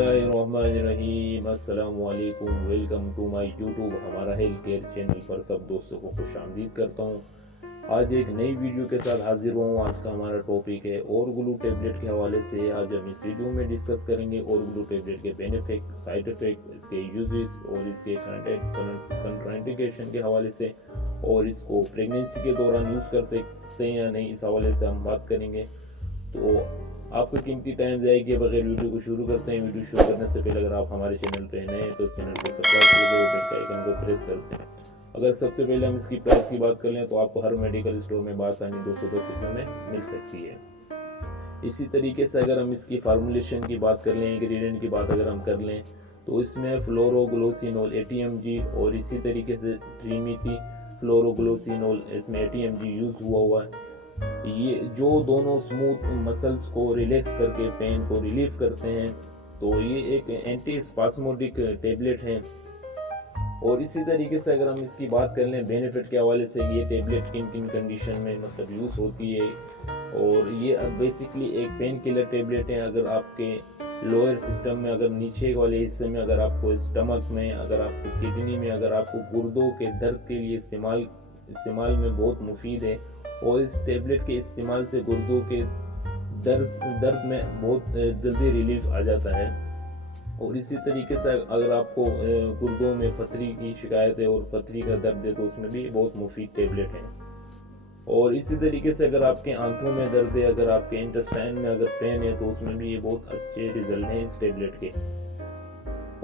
बिस्मिल्लाहिर्रहमानिर्रहीम। अस्सलाम वालेकुम। वेलकम टू माय यूट्यूब हमारा हेल्थ केयर चैनल पर सब दोस्तों को खुश आमदीद करता हूँ। आज एक नई वीडियो के साथ हाजिर हुआ हूँ। आज का हमारा टॉपिक है और ग्लू टेबलेट के हवाले से। आज हम इस वीडियो में डिस्कस करेंगे और ग्लू टेबलेट के बेनिफिट, साइड इफेक्ट, इसके यूजेस और इसके कंट्राइंडिकेशन के हवाले से, और इसको प्रेगनेंसी के दौरान यूज़ कर सकते हैं या नहीं, इस हवाले से हम बात करेंगे। तो आपको कीमती टाइम जाएगी बगैर वीडियो को शुरू करते हैं। वीडियो शुरू करने से पहले अगर आप हमारे चैनल पे नए हैं तो चैनल को सब्सक्राइब कर दो, बेल के आइकन को प्रेस करते हैं। अगर सबसे पहले हम इसकी प्राइस की बात कर लें तो आपको हर मेडिकल स्टोर में बासानी 210 रुपये में मिल सकती है। इसी तरीके से अगर हम इसकी फार्मूलेशन की बात कर लें, इंग्रेडिएंट की बात अगर हम कर लें, तो इसमें फ्लोरोग्लोसिनोल 80 mg और इसी तरीके से ट्रीमीथी फ्लोरोग्लोसिनोल इसमें 80 mg यूज हुआ है। ये जो दोनों स्मूथ मसल्स को रिलैक्स करके पेन को रिलीफ करते हैं, तो ये एक एंटी स्पास्मोडिक टेबलेट है। और इसी तरीके से अगर हम इसकी बात कर लें बेनिफिट के हवाले से, ये टेबलेट किन किन कंडीशन में मतलब यूज़ होती है, और ये बेसिकली एक पेन किलर टेबलेट है। अगर आपके लोअर सिस्टम में, अगर नीचे वाले हिस्से में, अगर आपको स्टमक में, अगर आपको किडनी में, अगर आपको गुर्दों के दर्द के लिए इस्तेमाल में बहुत मुफीद है। और इस टेबलेट के इस्तेमाल से गुर्दों के दर्द में बहुत जल्दी रिलीफ आ जाता है। और इसी तरीके से अगर आपको गुर्दों में पथरी की शिकायत है और पथरी का दर्द है तो उसमें भी बहुत मुफीद टेबलेट है। और इसी तरीके से अगर आपके आंखों में दर्द है, अगर आपके इंटेस्टाइन में अगर पेन है, तो उसमें भी ये बहुत अच्छे रिजल्ट हैं इस टेबलेट के।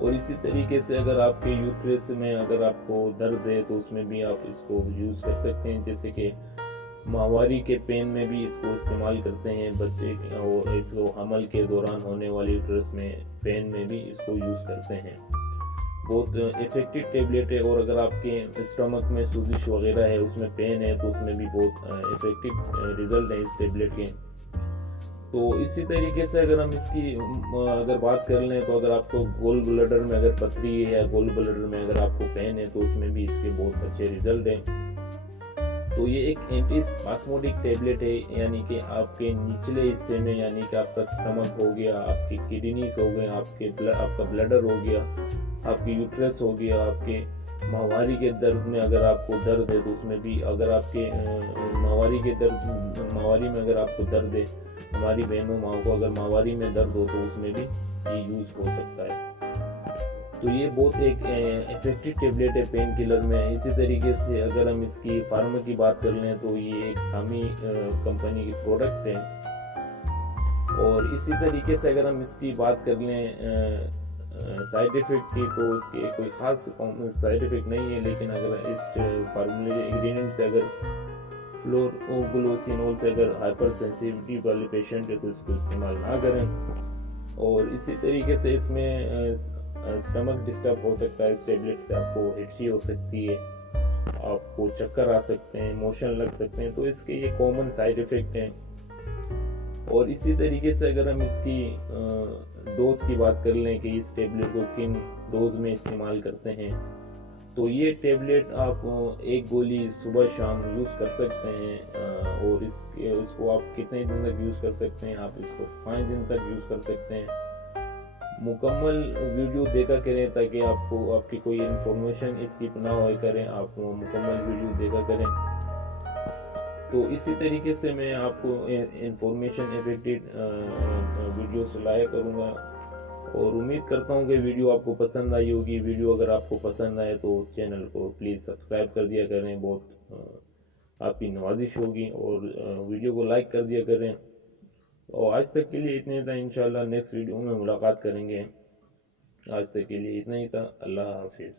और इसी तरीके से अगर आपके यूट्रस में अगर आपको दर्द है तो उसमें भी आप इसको यूज़ कर सकते हैं। जैसे कि माहवारी के पेन में भी इसको इस्तेमाल करते हैं बच्चे, और इसको हमल के दौरान होने वाली यूट्रस में पेन में भी इसको यूज़ करते हैं। बहुत इफेक्टिव टेबलेट है। और अगर आपके स्टमक में सूजिश वगैरह है, उसमें पेन है, तो उसमें भी बहुत इफेक्टिव रिजल्ट है इस टेबलेट के। तो इसी तरीके से अगर हम इसकी अगर बात कर लें, तो अगर आपको गोल ब्लडर में अगर पथरी है या गोल ब्लडर में अगर आपको पेन है, तो उसमें भी इसके बहुत अच्छे रिजल्ट हैं। तो ये एक एंटी स्पास्मोडिक टेबलेट है, यानी कि आपके निचले हिस्से में, यानी कि आपका स्टमक हो गया, आपकी किडनीज हो गए, आपका ब्लडर हो गया, आपकी यूट्रस हो गया, आपके माहवारी के दर्द में अगर आपको दर्द है, तो उसमें भी अगर आपके माहवारी में अगर आपको दर्द है, हमारी बहनों माओ को अगर माहवारी में दर्द हो तो उसमें भी ये यूज हो सकता है। तो ये बहुत एक इफेक्टिव टेबलेट है पेन किलर में। इसी तरीके से अगर हम इसकी फार्मा की बात कर लें, तो ये एक सामी कंपनी की प्रोडक्ट है। और इसी तरीके से अगर हम इसकी बात कर लें साइड इफेक्ट की, तो इसके कोई खास साइड इफेक्ट नहीं है। लेकिन अगर इस फार्मूले इंग्रेडिएंट से अगर फ्लोरोग्लोसिनोल से अगर हाइपर सेंसिटिविटी वाले पेशेंट है तो इसको इस्तेमाल ना करें। और इसी तरीके से इसमें स्टमक डिस्टर्ब हो सकता है, इस टेबलेट से आपको हिचकी हो सकती है, आपको चक्कर आ सकते हैं, मोशन लग सकते हैं, तो इसके ये कॉमन साइड इफेक्ट हैं। और इसी तरीके से अगर हम इसकी डोज की बात कर लें कि इस टेबलेट को किन डोज में इस्तेमाल करते हैं, तो ये टेबलेट आप एक गोली सुबह शाम यूज़ कर सकते हैं। और इसको आप कितने दिन तक यूज़ कर सकते हैं, आप इसको 5 दिन तक यूज़ कर सकते हैं। मुकम्मल वीडियो देखा करें ताकि आपको आपकी कोई इन्फॉर्मेशन स्किप ना हो करें, आप मुकम्मल वीडियो देखा करें। तो इसी तरीके से मैं आपको इन्फॉर्मेशन इफेक्टिव वीडियोस लाया करूँगा, और उम्मीद करता हूँ कि वीडियो आपको पसंद आई होगी। वीडियो अगर आपको पसंद आए तो चैनल को प्लीज़ सब्सक्राइब कर दिया करें, बहुत आपकी नवाजिश होगी। और वीडियो को लाइक कर दिया करें। और आज तक के लिए इतना ही था। इंशाल्लाह नेक्स्ट वीडियो में मुलाकात करेंगे। आज तक के लिए इतना ही था। अल्लाह हाफिज़।